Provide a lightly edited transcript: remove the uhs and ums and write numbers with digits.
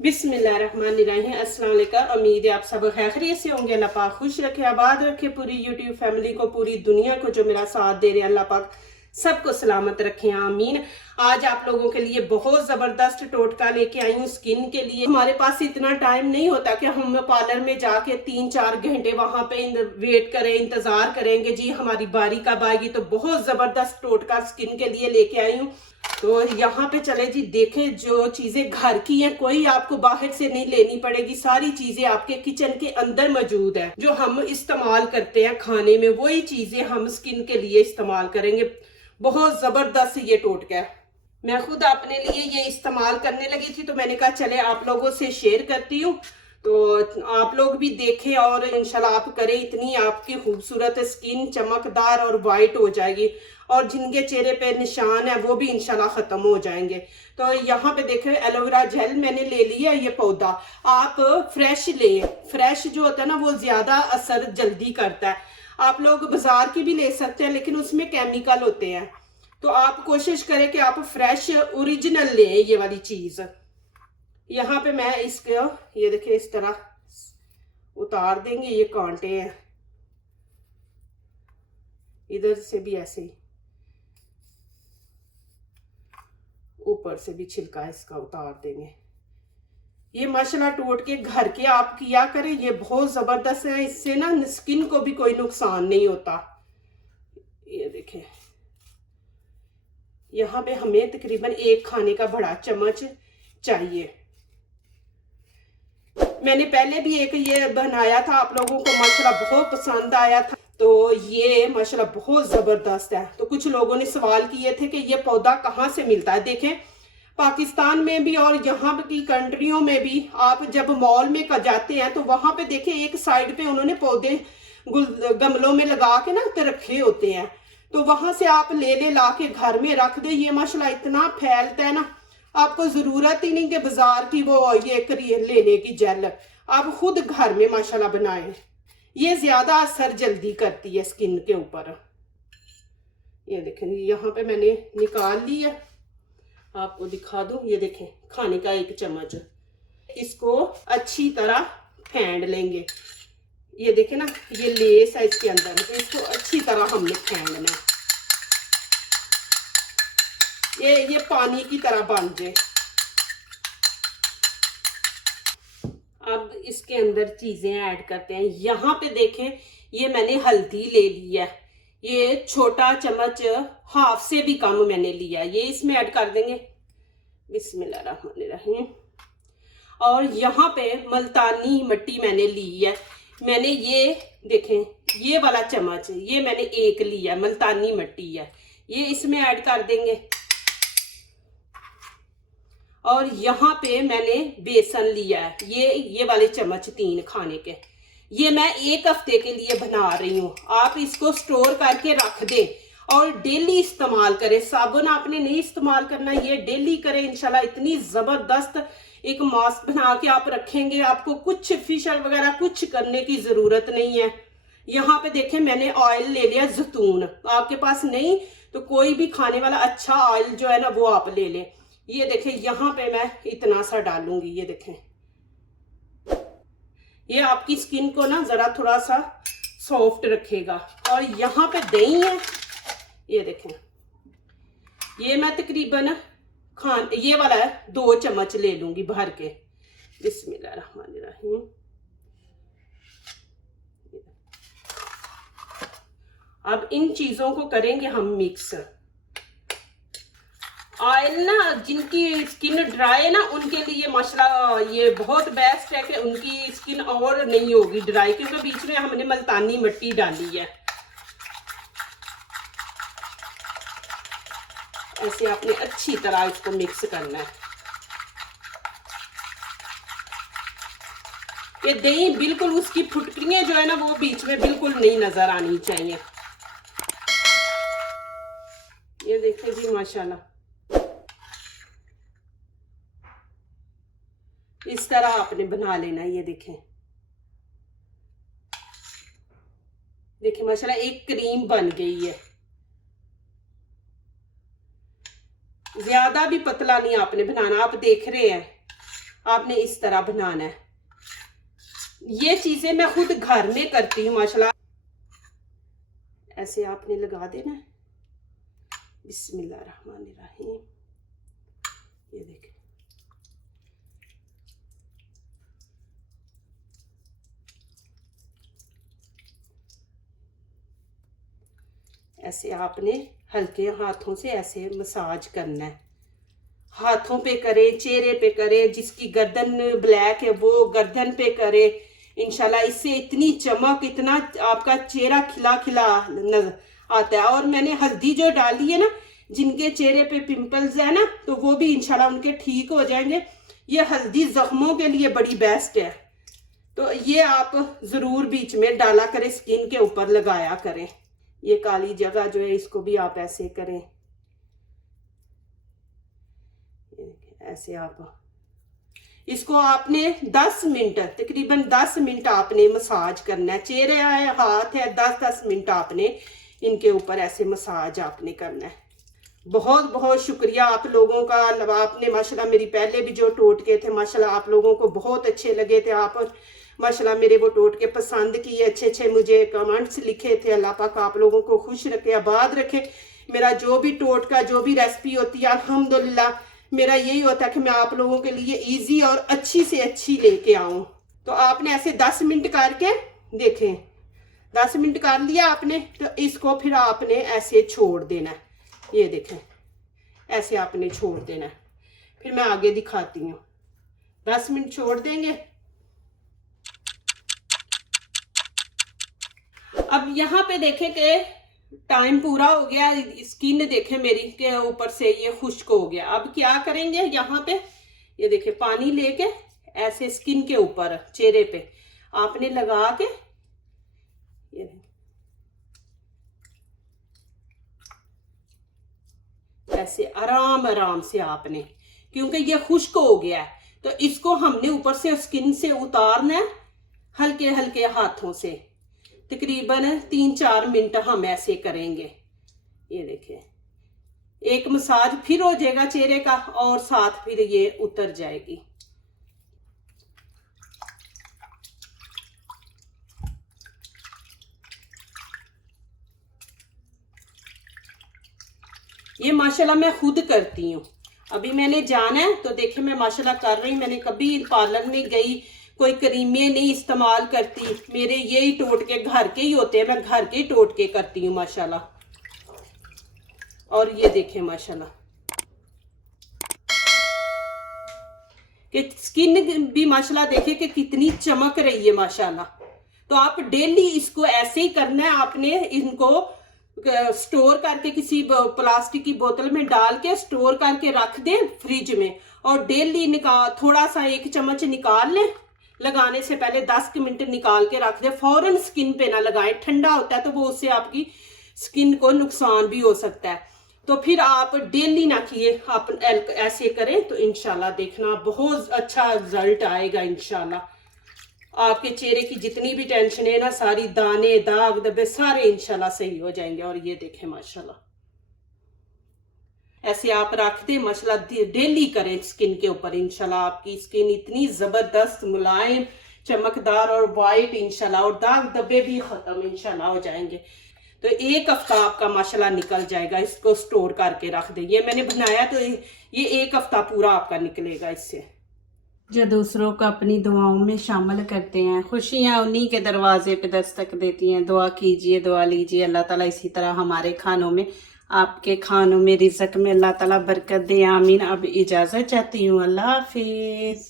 बिस्मिल्लाहिर्रहमानिर्रहीम। अस्सलाम वालेकुम। उम्मीद है आप सब खैरियत से होंगे। अल्लाह पाक खुश रखे, आबाद रखे पूरी यूट्यूब फैमिली को, पूरी दुनिया को जो मेरा साथ दे रहे हैं, अल्लाह पाक सबको सलामत रखे, आमीन। आज आप लोगों के लिए बहुत ज़बरदस्त टोटका लेके आई हूँ स्किन के लिए। हमारे पास इतना टाइम नहीं होता कि हम पार्लर में जाके 3-4 घंटे वहां पे वेट करें, इंतज़ार करेंगे जी हमारी बारी कब आएगी। तो बहुत ज़बरदस्त टोटका स्किन के लिए लेके आई हूँ। तो यहाँ पे चले जी, देखें जो चीजें घर की हैं कोई आपको बाहर से नहीं लेनी पड़ेगी, सारी चीजें आपके किचन के अंदर मौजूद है। जो हम इस्तेमाल करते हैं खाने में वही चीजें हम स्किन के लिए इस्तेमाल करेंगे। बहुत जबरदस्त ये टोटका है। मैं खुद अपने लिए ये इस्तेमाल करने लगी थी तो मैंने कहा चले आप लोगों से शेयर करती हूँ, तो आप लोग भी देखें और इंशाल्लाह आप करें। इतनी आपकी खूबसूरत स्किन चमकदार और वाइट हो जाएगी और जिनके चेहरे पे निशान है वो भी इंशाल्लाह खत्म हो जाएंगे। तो यहाँ पे देखें एलोवेरा जेल मैंने ले लिया। ये पौधा आप फ्रेश लें, फ्रेश जो होता है ना वो ज्यादा असर जल्दी करता है। आप लोग बाजार की भी ले सकते हैं लेकिन उसमें केमिकल होते हैं, तो आप कोशिश करें कि आप फ्रेश ओरिजिनल लें ये वाली चीज। यहाँ पे मैं इसको ये देखिए इस तरह उतार देंगे। ये कांटे हैं, इधर से भी ऐसे ही, ऊपर से भी छिलका इसका उतार देंगे। ये माशाल्लाह टोट के घर के आप किया करें, ये बहुत जबरदस्त है। इससे ना स्किन को भी कोई नुकसान नहीं होता। ये देखें यहाँ पे हमें तकरीबन 1 खाने का बड़ा चम्मच चाहिए। मैंने पहले भी एक ये बनाया था, आप लोगों को माशाल्लाह बहुत पसंद आया था। तो ये माशाल्लाह बहुत जबरदस्त है। तो कुछ लोगों ने सवाल किए थे कि ये पौधा कहाँ से मिलता है। देखें पाकिस्तान में भी और यहाँ की कंट्रियों में भी आप जब मॉल में जाते हैं तो वहां पे देखें एक साइड पे उन्होंने पौधे गमलों में लगा के ना रखे होते हैं। तो वहां से आप ले ला के घर में रख दे। ये माशाल्लाह इतना फैलता है ना, आपको जरूरत ही नहीं कि बाजार की वो ये लेने की जेल, आप खुद घर में माशाल्लाह बनाएं। ये ज्यादा असर जल्दी करती है स्किन के ऊपर। ये देखें यहाँ पे मैंने निकाल ली है, आपको दिखा दूं। ये देखें खाने का 1 चम्मच, इसको अच्छी तरह फेंट लेंगे। ये देखें ना ये लेस है इसके अंदर, तो इसको अच्छी तरह हमने फेंटना है। ये पानी की तरह बन जाए। अब इसके अंदर चीजें ऐड करते हैं। यहाँ पे देखें ये मैंने हल्दी ले ली है, ये छोटा चम्मच, हाफ से भी कम मैंने लिया। ये इसमें ऐड कर देंगे, बिस्मिल्लाहिर्रहमानिर्रहीम। और यहाँ पे मुल्तानी मिट्टी मैंने ली है। मैंने ये देखें ये वाला चम्मच, ये मैंने 1 लिया, मुल्तानी मिट्टी है, ये इसमें ऐड कर देंगे। और यहाँ पे मैंने बेसन लिया है, ये वाले चम्मच 3 खाने के। ये मैं 1 हफ्ते के लिए बना रही हूँ। आप इसको स्टोर करके रख दें और डेली इस्तेमाल करें। साबुन आपने नहीं इस्तेमाल करना, ये डेली करें इंशाल्लाह। इतनी जबरदस्त एक मास्क बना के आप रखेंगे, आपको कुछ फेशियल वगैरह कुछ करने की जरूरत नहीं है। यहाँ पे देखें मैंने ऑयल ले लिया जैतून, आपके पास नहीं तो कोई भी खाने वाला अच्छा ऑयल जो है ना वो आप ले लें। ये देखें यहाँ पे मैं इतना सा डालूंगी। ये देखें ये आपकी स्किन को ना जरा थोड़ा सा सॉफ्ट रखेगा। और यहाँ पे दही है, ये देखें ये मैं तकरीबन ये वाला है 2 चम्मच ले लूंगी भर के। बिस्मिल्लाहिर्रहमानिर्रहीम। अब इन चीजों को करेंगे हम मिक्स। ऑयल ना जिनकी स्किन ड्राई है ना उनके लिए माशाल्लाह ये बहुत बेस्ट है कि उनकी स्किन और नहीं होगी ड्राई, क्योंकि बीच में हमने मुल्तानी मिट्टी डाली है। ऐसे आपने अच्छी तरह इसको मिक्स करना है। ये दही बिल्कुल उसकी फुटकियां जो है ना वो बीच में बिल्कुल नहीं नजर आनी चाहिए। ये देखिए जी माशाल्लाह इस तरह आपने बना लेना। ये देखें देखिए माशाल्लाह एक क्रीम बन गई है। ज्यादा भी पतला नहीं आपने बनाना, आप देख रहे हैं आपने इस तरह बनाना है। ये चीजें मैं खुद घर में करती हूँ माशाल्लाह। ऐसे आपने लगा देना है। बिस्मिल्लाहिर्रहमानिर्रहीम। ये देखें, ऐसे आपने हल्के हाथों से ऐसे मसाज करना है। हाथों पे करे, चेहरे पे करे, जिसकी गर्दन ब्लैक है वो गर्दन पे करे। इंशाल्लाह इससे इतनी चमक, इतना आपका चेहरा खिला खिला नजर आता है। और मैंने हल्दी जो डाली है ना, जिनके चेहरे पे पिंपल्स है ना, तो वो भी इंशाल्लाह उनके ठीक हो जाएंगे। ये हल्दी जख्मों के लिए बड़ी बेस्ट है, तो ये आप जरूर बीच में डाला करें, स्किन के ऊपर लगाया करें। ये काली जगह जो है इसको भी आप ऐसे करें, ऐसे आप इसको आपने 10 मिनट, तकरीबन 10 मिनट आपने मसाज करना है। चेहरे है, हाथ है, 10-10 मिनट आपने इनके ऊपर ऐसे मसाज आपने करना है। बहुत बहुत शुक्रिया आप लोगों का। आपने माशाल्लाह मेरी पहले भी जो टोटके थे माशाल्लाह आप लोगों को बहुत अच्छे लगे थे। आप माशाल्लाह मेरे वो टोटके पसंद किए, अच्छे अच्छे मुझे कमेंट्स लिखे थे। अल्लाह पाक आप लोगों को खुश रखे, आबाद रखे। मेरा जो भी टोटका, जो भी रेसिपी होती है अल्हम्दुलिल्लाह मेरा यही होता है कि मैं आप लोगों के लिए इजी और अच्छी से अच्छी लेके आऊं। तो आपने ऐसे 10 मिनट करके देखें, 10 मिनट कर लिया आपने, तो इसको फिर आपने ऐसे छोड़ देना है। ये देखें, ऐसे आपने छोड़ देना है। फिर मैं आगे दिखाती हूँ। 10 मिनट छोड़ देंगे। अब यहाँ पे देखें कि टाइम पूरा हो गया। स्किन देखें मेरी के ऊपर से ये खुश्क हो गया। अब क्या करेंगे, यहाँ पे ये देखें पानी लेके ऐसे स्किन के ऊपर, चेहरे पे आपने लगा के ये ऐसे आराम आराम से आपने, क्योंकि ये खुश्क हो गया है तो इसको हमने ऊपर से स्किन से उतारना है हल्के हल्के हाथों से। तकरीबन 3-4 मिनट हम ऐसे करेंगे। ये देखें, एक मसाज फिर हो जाएगा चेहरे का और साथ फिर ये उतर जाएगी। ये माशाल्लाह मैं खुद करती हूँ। अभी मैंने जाना है तो देखे मैं माशाल्लाह कर रही। मैंने कभी पार्लर में गई, कोई क्रीमें नहीं इस्तेमाल करती। मेरे यही टोटके घर के ही होते हैं, मैं घर के ही टोटके करती हूँ माशाल्लाह। और ये देखें माशाल्लाह कि स्किन भी माशाल्लाह देखे कि कितनी चमक रही है माशाल्लाह। तो आप डेली इसको ऐसे ही करना है। आपने इनको स्टोर करके किसी प्लास्टिक की बोतल में डाल के स्टोर करके रख दें फ्रिज में, और डेली निकाल, थोड़ा सा 1 चम्मच निकाल लें लगाने से पहले, 10 मिनट निकाल के रख दें। फौरन स्किन पे ना लगाएं, ठंडा होता है तो वो उससे आपकी स्किन को नुकसान भी हो सकता है। तो फिर आप डेली ना किए, आप ऐसे करें तो इंशाल्लाह देखना बहुत अच्छा रिजल्ट आएगा। इंशाल्लाह आपके चेहरे की जितनी भी टेंशन है ना, सारी दाने दाग धब्बे सारे इंशाल्लाह सही हो जाएंगे। और ये देखें माशाल्लाह ऐसे आप रख दें माशाल्लाह, डेली करें स्किन के ऊपर। इंशाल्लाह आपकी स्किन इतनी जबरदस्त, मुलायम, चमकदार और वाइट इंशाल्लाह, और दाग धब्बे भी खत्म इंशाल्लाह हो जाएंगे। तो 1 हफ्ता आपका माशाल्लाह निकल जाएगा। इसको स्टोर करके रख दें। ये मैंने बनाया तो ये 1 हफ्ता पूरा आपका निकलेगा इससे। जो दूसरों को अपनी दुआओं में शामिल करते हैं, खुशियां उन्हीं के दरवाजे पे दस्तक देती हैं। दुआ कीजिए, दुआ लीजिए, अल्लाह ताला इसी तरह हमारे खानों में, आपके खानों में, रिज़्क में अल्लाह ताला बरकत दे। आमीन। अब इजाज़त चाहती हूँ। अल्लाह हाफिज़।